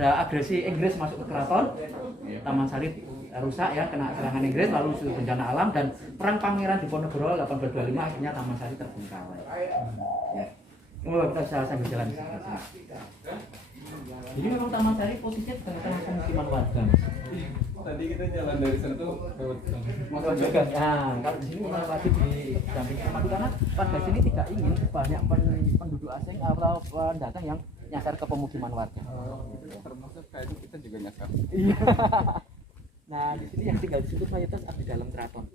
ada agresi Inggris masuk ke keraton, Taman Sari rusak ya, kena serangan Inggris, lalu bencana alam dan perang Pangeran Diponegoro 1825 akhirnya Taman Sari terbengkalai. Ya. Coba kita bisa sambil jalan di sini. Jadi memang Taman Sari posisinya di tengah-tengah pemukiman warga. Tadi kita jalan dari sana tuh lewat juga. Nah, kalau di sini memang wajib didampingi pemandu karena warga sini tidak ingin banyak penduduk asing atau pendatang yang nyasar ke pemukiman warga. Termasuk kayak kita juga nyasar. Iya. Nah, di sini yang tinggal di situ mayoritas abdi dalam keraton.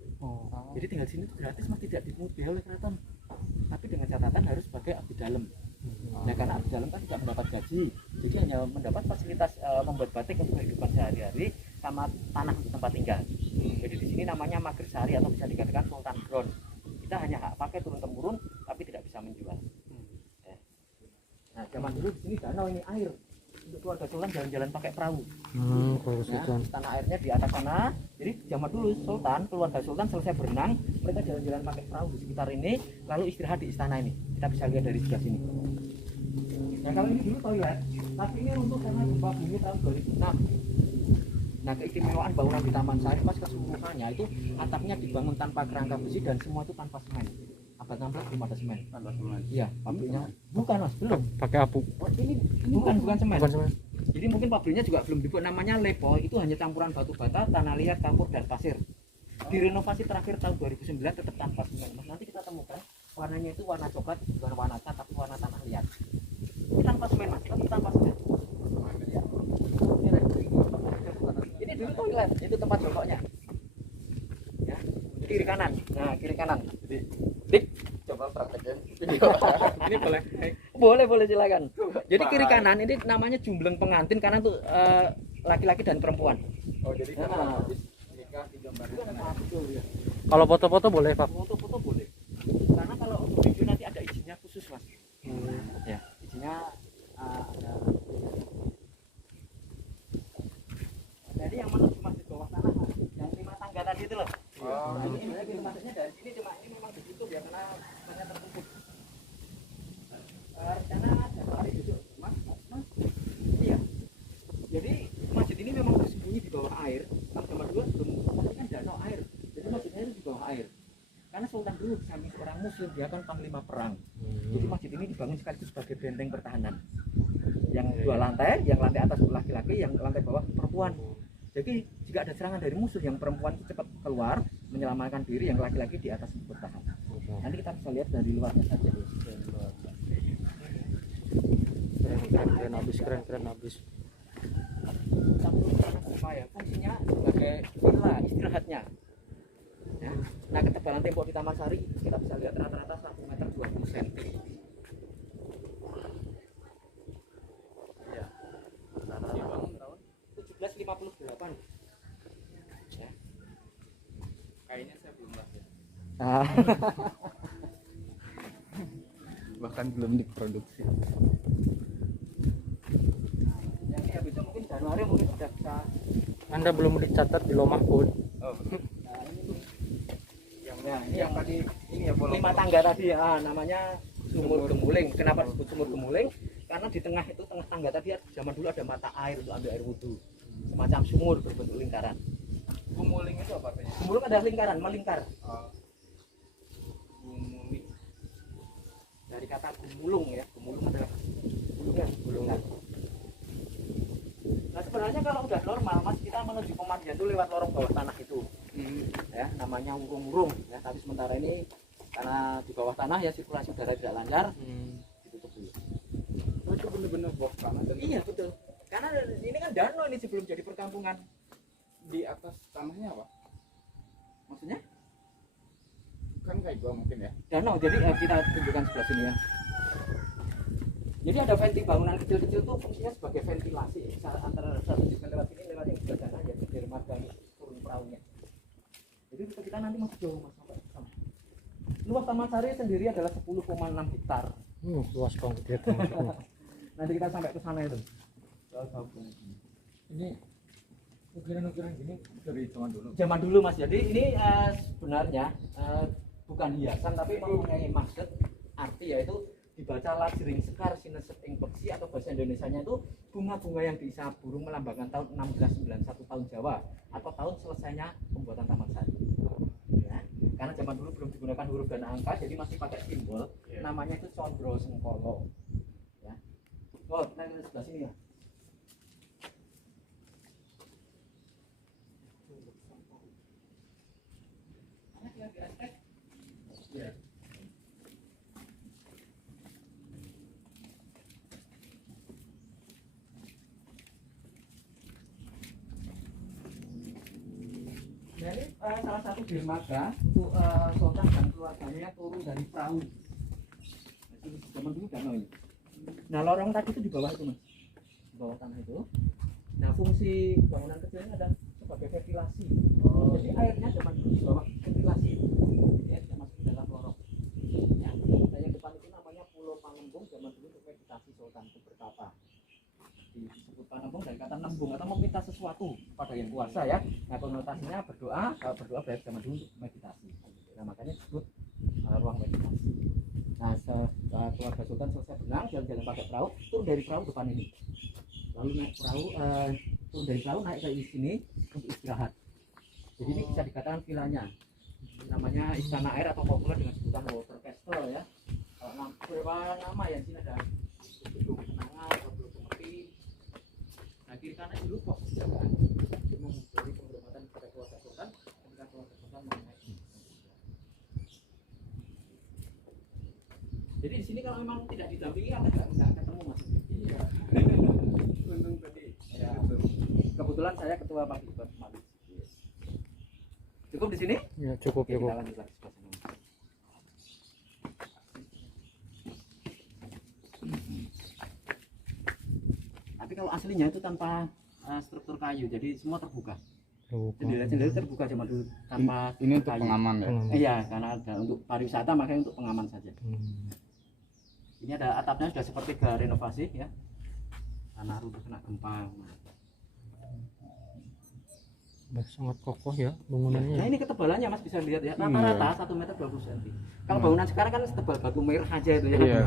Jadi tinggal di sini gratis, mas, tidak dipungut biaya oleh keraton. Tapi dengan catatan harus sebagai abdi dalam. Nah, karena abdi dalam kan tidak mendapat gaji, jadi hanya mendapat fasilitas membuat batik untuk kehidupan sehari-hari sama tanah untuk tempat tinggal. Jadi di sini namanya Mager Sari atau bisa dikatakan Sultan Ground. Kita hanya hak pakai turun temurun, tapi tidak bisa menjual. Nah, zaman dulu di sini danau ini air. Untuk keluarga Sultan jalan-jalan pakai perahu. Ya, tanah airnya di atas sana. Jadi zaman dulu Sultan, keluarga Sultan selesai berenang, mereka jalan-jalan pakai perahu di sekitar ini, lalu istirahat di istana ini. Kita bisa lihat dari sebelah sini. Nah, kalau ini dulu toilet, tapi ini runtuh karena gempa bumi tahun 2006. Nah, keistimewaan bangunan di Taman Sari pas keseluruhannya itu atapnya dibangun tanpa kerangka besi dan semua itu tanpa semen. Abad 16 belum ada semen. Tanpa semen. Iya, pabriknya bukan, mas, belum. Pakai apu. Oh, ini bukan semen. Bukan semen. Jadi mungkin pabriknya juga belum dibuat, namanya Lepo, itu hanya campuran batu bata, tanah liat, kapur dan pasir. Direnovasi terakhir tahun 2009 tetap tanpa semen. Mas, nanti kita temukan warnanya itu warna coklat, bukan warna cat tapi warna tanah liat. Ini tanpa semen, mas, tapi tanpa semen. Ini dulu toilet, itu tempat jongkoknya. Ya, kiri kanan. Nah, kiri kanan. Jadi, Dik, coba praktekin video. Ini boleh. Boleh silakan. Jadi kiri kanan ini namanya jumbleng pengantin, kanan tuh laki-laki dan perempuan. Oh, jadi kalau habis nikah digambarin sana. Kalau foto-foto boleh, Pak? Foto-foto boleh. Karena kalau untuk video nanti ada izinnya khusus, mas. Ya, izinnya ada. Jadi yang mana cuma di bawah tanah, mas. Yang 5 tangga tadi itu loh. Oh, Nah, ini sebenarnya masuknya dari sini, cuma ini memang ditutup ya karena banyak tertutup. Rencana Januari besok, mas. Iya. Jadi masjid ini memang bersembunyi di bawah air. Tahun zaman dulu belum, tapi kan danau air. Jadi masjidnya itu di bawah air. Karena Sultan dulu sambil seorang muslim, dia kan panglima perang. Jadi masjid ini dibangun sekaligus sebagai benteng pertahanan. Yang 2 lantai, yang lantai atas laki-laki, yang lantai bawah perempuan. Jadi jika ada serangan dari musuh, yang perempuan cepat keluar menyelamatkan diri, yang laki-laki di atas bertahan. Nanti kita bisa lihat dari luarnya saja. Keren habis. Ya, fungsinya sebagai villa istirahatnya. Ya. Nah, ketebalan tembok di Taman Sari kita bisa lihat rata-rata 1 meter 20 cm. Ya. Dibangun tahun 1758. Ya. Kayaknya saya belum lahir. Bahkan belum diproduksi. Yang ini habisnya mungkin Januari mungkin sudah bisa. Anda belum dicatat di Loh Mahfud. Oh. Nah, Ini yang tadi ini ya bolong. 5 tangga tadi, namanya sumur gemuling. Kenapa disebut sumur gemuling? Karena di tengah itu, tengah tangga tadi zaman dulu ada mata air untuk ambil air wudhu, semacam sumur berbentuk lingkaran. Gumuling itu apa artinya? Gumulung adalah lingkaran, melingkar. Gumuling. Dari kata gumulung ya, gumulung adalah gulungan. Nah, sebenarnya kalau udah normal, mas, kita menuju pemandian itu lewat lorong bawah tanah itu. Ya, namanya urung-urung ya, tapi sementara ini karena di bawah tanah ya sirkulasi udara tidak lancar, ditutup dulu. Oh, itu benar-benar bawah tanah dan Iya, betul. Karena ini kan danau, ini sebelum jadi perkampungan. di atas tanahnya apa? Maksudnya Kan kayak gua mungkin ya. danau, jadi kita tunjukkan sebelah sini ya. Jadi ada bangunan kecil-kecil itu fungsinya sebagai ventilasi antara satu segmen lewat sini, lewat yang sebelah sana, yaitu dermaga turun perahunya. Jadi kita nanti masih jauh, mas, sampai ke sana. Luas Taman Sari sendiri adalah 10,6 hektar. Luas banget ya. Nanti kita sampai ke sana itu. Ini ukiran-ukiran gini dari zaman dulu. Zaman dulu, mas. Jadi ini sebenarnya bukan hiasan tapi mempunyai maksud arti, yaitu dibaca lajering sekar sineset ing peksi, atau bahasa Indonesianya itu bunga-bunga yang diisa burung melambangkan tahun 1691 tahun Jawa atau tahun selesainya pembuatan Taman Sari. Ya, karena zaman dulu belum digunakan huruf dan angka, jadi masih pakai simbol. Namanya itu Condro Sengkolo. Ya. Oh, kita ke sebelah sini ya. Ya. Jadi salah satu dermaga untuk Sultan dan keluarganya turun dari perahu. Jadi zaman dulu danau ini. Nah, lorong tadi itu di bawah itu mas, di bawah tanah itu. Nah, fungsi bangunan kecilnya ada sebagai ventilasi. Jadi airnya zaman dulu di bawah ventilasi. Jadi air bisa masuk ke dalam lorong. Ya, nah, yang depan itu namanya Pulau Panembung, zaman dulu untuk meditasi Sultan itu bertapa. Disebut panembung dari kata nembung atau meminta sesuatu pada yang kuasa ya. Nah, konotasinya berdoa, kalau berdoa berarti zaman dulu untuk meditasi. Nah, makanya disebut ruang meditasi. Nah, keluarga Sultan selesai berenang, jalan-jalan pakai perahu, turun dari perahu depan ini. Lalu naik perahu, turun dari perahu naik ke sini untuk istirahat. Jadi ini bisa dikatakan vilanya. Namanya Istana Air atau populer dengan sebutan Water Castle ya. Beberapa nama ya, di sini ada gedung kenangan, gedung Cemeti. Nah, kiri kanan dulu pos penjagaan. Itu memberi penghormatan kepada keluarga Sultan ketika keluarga Sultan menaiki. Jadi di sini kalau memang tidak didampingi, anda nggak ketemu mas. Iya. Untung tadi. Ya. Kebetulan saya ketua pagi buat Mabit. Cukup di sini? Ya, cukup. Oke, kita lanjut lagi sebelah sana. Tapi kalau aslinya itu tanpa struktur kayu, jadi semua terbuka. Jendela-jendela terbuka zaman dulu tanpa Ini untuk kayu. pengaman ya. Iya, karena ada untuk pariwisata makanya untuk pengaman saja. Ini ada atapnya sudah seperti gak renovasi ya. Tanah runtuh kena gempa. Sangat kokoh ya bangunannya. Nah, ini ketebalannya mas bisa lihat ya. Rata-rata 1 meter 20 cm. Kalau bangunan sekarang kan setebal batu merah aja itu ya. Iya.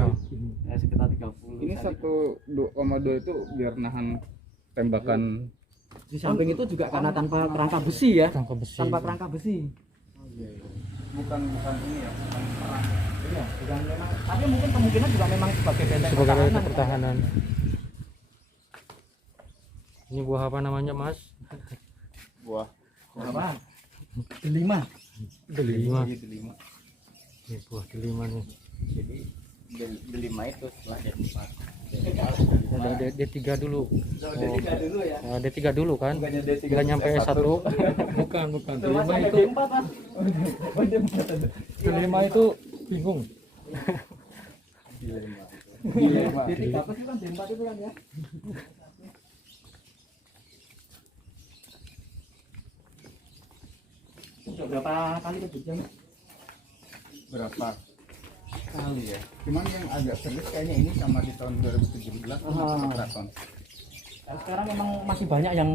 Ya, sekitar 30. Ini 1,2 itu biar nahan tembakan. Di samping itu juga karena tanpa kerangka besi ya. Tangkap besi. Tanpa kerangka besi. Bukan ini ya, bukan perang. Iya, bukan memang. Tapi mungkin kemungkinan juga memang sebagai benteng Sebagai pertahanan. pertahanan. Ini buah apa namanya mas? Buah. Apa? Delima. Delima. Iya, delima. Ini buah delima nih. Jadi delima itu setelah jadi 4. Ada D3 dulu. Jadi tiga dulu ya. Nah, D3 dulu kan? Bukannya D3 Bila nyampe S1. Bukan. Delima Delima itu itu 4 mas. delima itu bingung. dilema. Di 3 apa sih kan D4 itu kan ya. Sudah berapa kali ke Jogja? Berapa kali ya? Cuman yang agak serius kayaknya ini sama di tahun 2017 keraton. Nah, sekarang memang masih banyak yang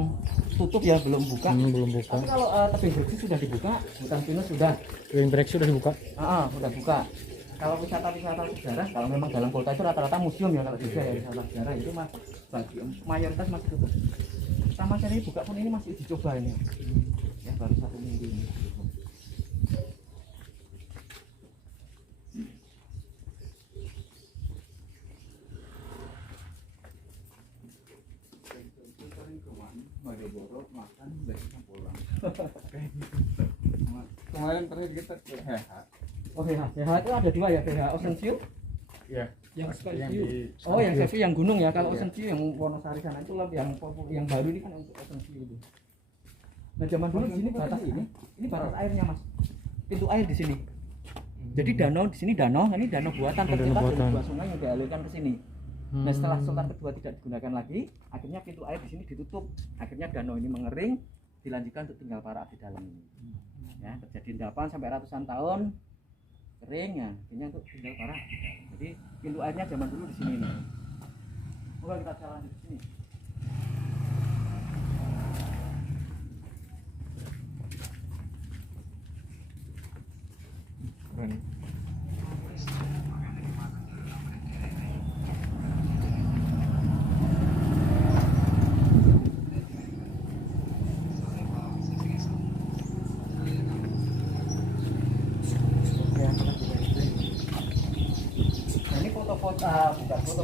tutup ya, belum buka. Belum buka. Tapi kalau tebing Breksi sudah dibuka, hutan pinus sudah. Tebing Breksi sudah dibuka. Sudah buka. Kalau wisata-wisata sejarah, kalau memang dalam kota itu rata-rata museum ya, kalau juga ya wisata sejarah itu mah bagi mayoritas masih tutup. Taman Sari buka pun ini masih uji coba ini. Ya baru 1 minggu ini. Malioboro makan besoknya pulang. Kemarin terakhir kita ke HH. Oh BH itu ada 2 ya, BH Ocean View. Iya. Yang Sky Yang View. di- Oh yang Sky View yang gunung ya. Kalau Iya. Ocean View yang Wonosari sana itu lah yang baru ini kan untuk Ocean View itu. Nah zaman dulu di sini batas ini batas airnya mas. Pintu air di sini. Jadi danau di sini danau, ini danau buatan tercipta dari buatan. 2 sungai yang dialirkan ke sini. Nah setelah Sultan kedua tidak digunakan lagi, akhirnya pintu air di sini ditutup. Akhirnya danau ini mengering, dilanjutkan untuk tinggal para abdi dalam ini. Ya terjadi endapan sampai ratusan tahun kering ya, akhirnya untuk tinggal para abdi dalam. Jadi pintu airnya zaman dulu di sini nih. Coba kita jalan di sini.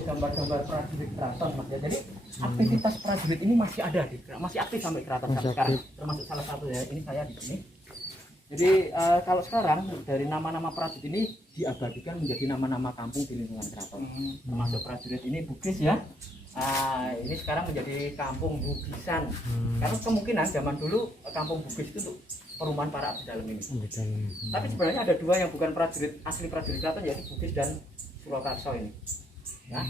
gambar-gambar prajurit keraton Mas ya. Jadi aktivitas prajurit ini masih ada masih aktif sampai keraton sampai sekarang. Termasuk salah satu ya ini saya di sini. Jadi kalau sekarang dari nama-nama prajurit ini diabadikan menjadi nama-nama kampung di lingkungan keraton. Termasuk prajurit ini Bugis ya. Ini sekarang menjadi kampung Bugisan. Karena kemungkinan zaman dulu kampung Bugis itu untuk perumahan para abdi dalam ini. Tapi sebenarnya ada dua yang bukan prajurit asli prajurit keraton yaitu Bugis dan Surakarta ini. Ya,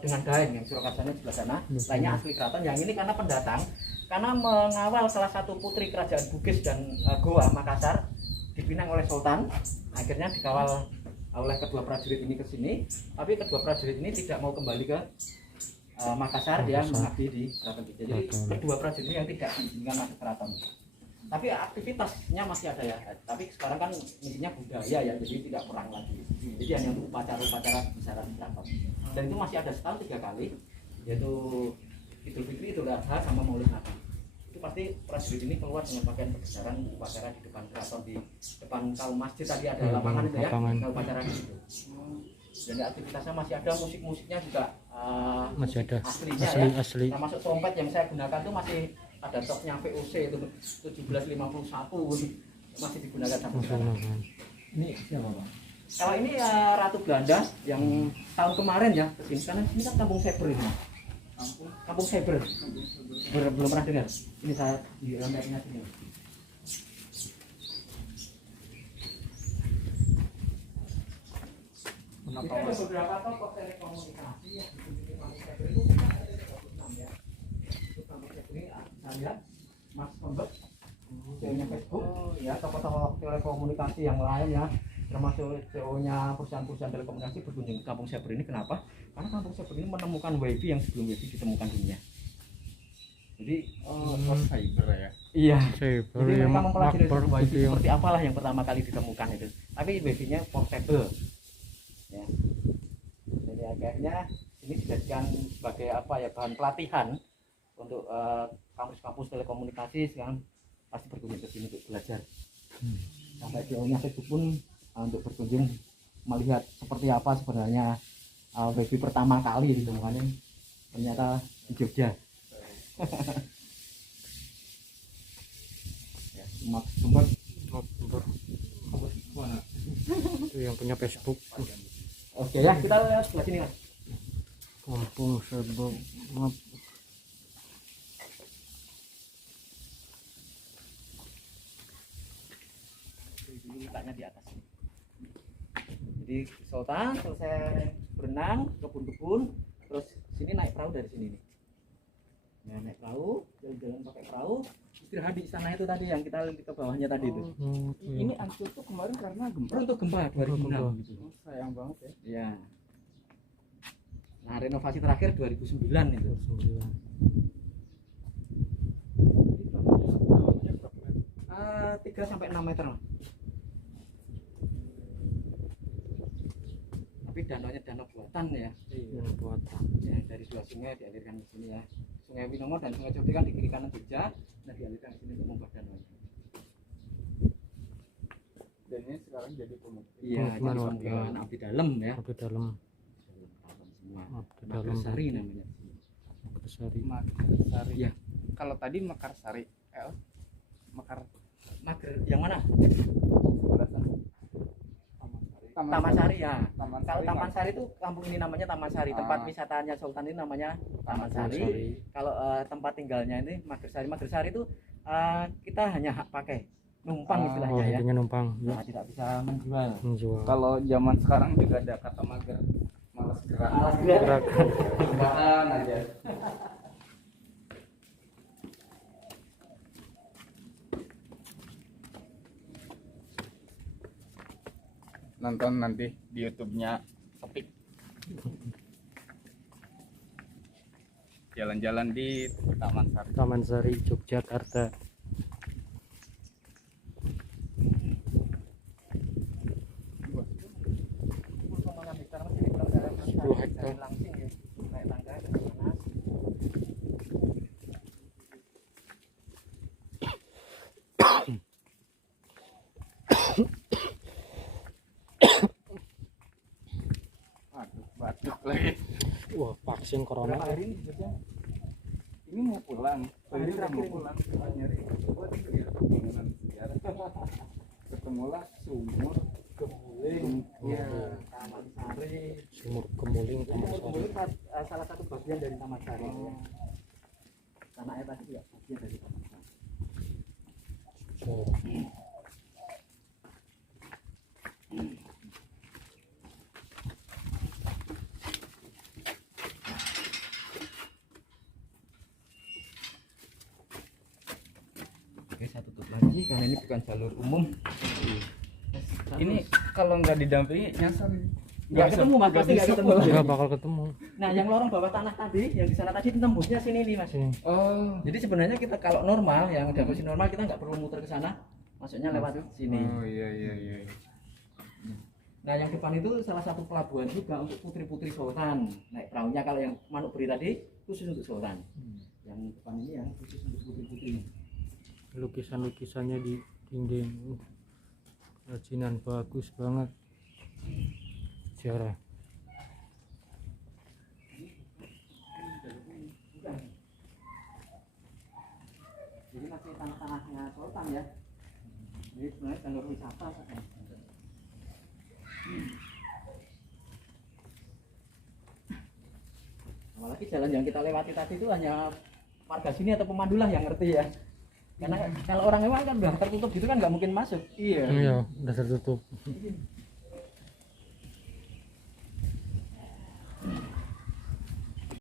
dengan Daeng yang Surakarta di sebelah sana, lainnya asli keraton. Yang ini karena pendatang, karena mengawal salah satu putri kerajaan Bugis dan Goa Makassar dipinang oleh Sultan, akhirnya dikawal oleh kedua prajurit ini ke sini. Tapi kedua prajurit ini tidak mau kembali ke Makassar, dia mengabdi di keraton. Jadi kedua prajurit ini yang tidak diizinkan masuk keraton. Tapi aktivitasnya masih ada ya. Tapi sekarang kan intinya budaya ya, jadi tidak perang lagi. Jadi hanya untuk upacara-upacara besaran keraton. Dan itu masih ada setahun 3 kali, yaitu Idul Fitri, Idul Adha, sama Maulid Nabi. Itu pasti prajurit ini keluar dengan pakaian besaran upacara di depan keraton, di depan kaum masjid tadi ada lapangan itu ya, upacara di situ. Dan aktivitasnya masih ada, musik-musiknya juga masih ada aslinya asli. ya. Termasuk trompet yang saya gunakan itu masih ada topnya VOC itu 1751 masih digunakan sampai sekarang. Ini siapa Pak? Kalau ini Ratu Belanda yang tahun kemarin ya kesini, karena ini kan kampung cyber ini. Kampung cyber. Belum pernah dengar. Ini saya di lantai sini. Ini ada beberapa toko telekomunikasi ya di sini kampung cyber itu ya. Itu kampung cyber ini saya lihat Mas Pembek, CEO-nya Facebook, ya toko-toko telekomunikasi yang lain ya, termasuk CEO-nya perusahaan-perusahaan telekomunikasi berkunjung ke kampung cyber ini. Kenapa? Karena kampung cyber ini menemukan WiFi yang sebelum WiFi ditemukan dunia. Jadi cyber ya. iya. Cyber Jadi yang mereka mempelajari makbar WiFi gitu. seperti apalah yang pertama kali ditemukan itu. Tapi WiFi-nya portable. Ya. Jadi akhirnya ini dijadikan sebagai apa ya, bahan pelatihan untuk kampus-kampus telekomunikasi sekarang pasti berkunjung ke sini untuk belajar. Sampai CEO-nya Facebook pun untuk berkunjung melihat seperti apa sebenarnya WiFi pertama kali ditemukannya ternyata di Jogja. Ya, sumber Itu yang punya Facebook. Oke ya, kita lihat sebelah sini Mas. Kampung Cyber. Letaknya di atas. Jadi Sultan selesai berenang kebun-kebun, terus sini naik perahu dari sini nih. Nah, naik perahu, jalan-jalan pakai perahu, istirahat di sana itu tadi yang kita lihat ke bawahnya tadi itu. Ini hancur tuh kemarin karena gempa. Untuk gempa 2006 gitu. Sayang banget ya. Iya. Nah, renovasi terakhir 2009 itu. 3 sampai 6 meter lah. Tapi danaunya danau buatan ya. Iya, buatan. Ya, dari 2 sungai dialirkan ke sini ya. Sungai Winomo dan Sungai Jogja kan di kiri kanan Jogja, nah dialirkan ke sini untuk membuat danau. Dan ini sekarang jadi pemukiman. Iya, jadi pemukiman abdi dalam ya. Abdi dalam. Semua. Abdi dalam. Makassari namanya. Makassari. Makarsari. Iya. Kalau tadi Mekarsari, Mekar Mager yang mana? sebelah sana. Taman Sari ya. Taman Kalau Sari, Taman Sari itu kampung ini namanya Taman Sari. Tempat wisatanya Sultan ini namanya Taman Sari. Kalau tempat tinggalnya ini Magersari. Magersari itu kita hanya hak pakai, numpang istilahnya ya. Intinya numpang. Nah, tidak bisa menjual. Menjual. Kalau zaman sekarang juga ada kata mager, malas gerak. Malas gerak. Rebahan aja. Nonton nanti di YouTube-nya Topik. Jalan-jalan di Taman Sari. Taman Sari, Yogyakarta. Hektar. Langsing ya. Naik tangga ke sana. Batuk lagi. Sing corona. Berapa hari ini hidupnya? Ini mau pulang. Hari Tadi terakhir mau ini. pulang. Nyari buat ya bangunan sejarah. Ketemulah sumur Kemuling, Iya. Taman Sari. Sumur Kemuling Ini Taman Sari. Kemuling salah satu bagian dari Taman Sari. Ya. Tanah air tadi juga bagian dari Taman Sari. Sejarah. Oke, saya tutup lagi karena ini bukan jalur umum. Ini kalau nggak didampingi nyasar nih. Nggak ketemu mas, pasti nggak ketemu. Nggak bakal ketemu. Nah yang lorong bawah tanah tadi, yang di sana tadi tembusnya sini nih mas. Sini. Oh. Jadi sebenarnya kita kalau normal, yang udah posisi normal kita nggak perlu muter ke sana, masuknya lewat sini. Oh iya iya iya. Nah yang depan itu salah satu pelabuhan juga untuk putri-putri sultan. Naik perahunya kalau yang Manuk Beri tadi khusus untuk sultan. Yang depan ini yang khusus untuk putri-putri. Lukisan-lukisannya di dinding. Kerajinan bagus banget. Sejarah. Jadi masih tanah-tanahnya sultan ya. Jadi sebenarnya jalur wisata. Apalagi jalan yang kita lewati tadi itu hanya warga sini atau pemandu lah yang ngerti ya. Karena kalau orang Ewan kan udah tertutup gitu kan nggak mungkin masuk. Iya. Iya, udah tertutup.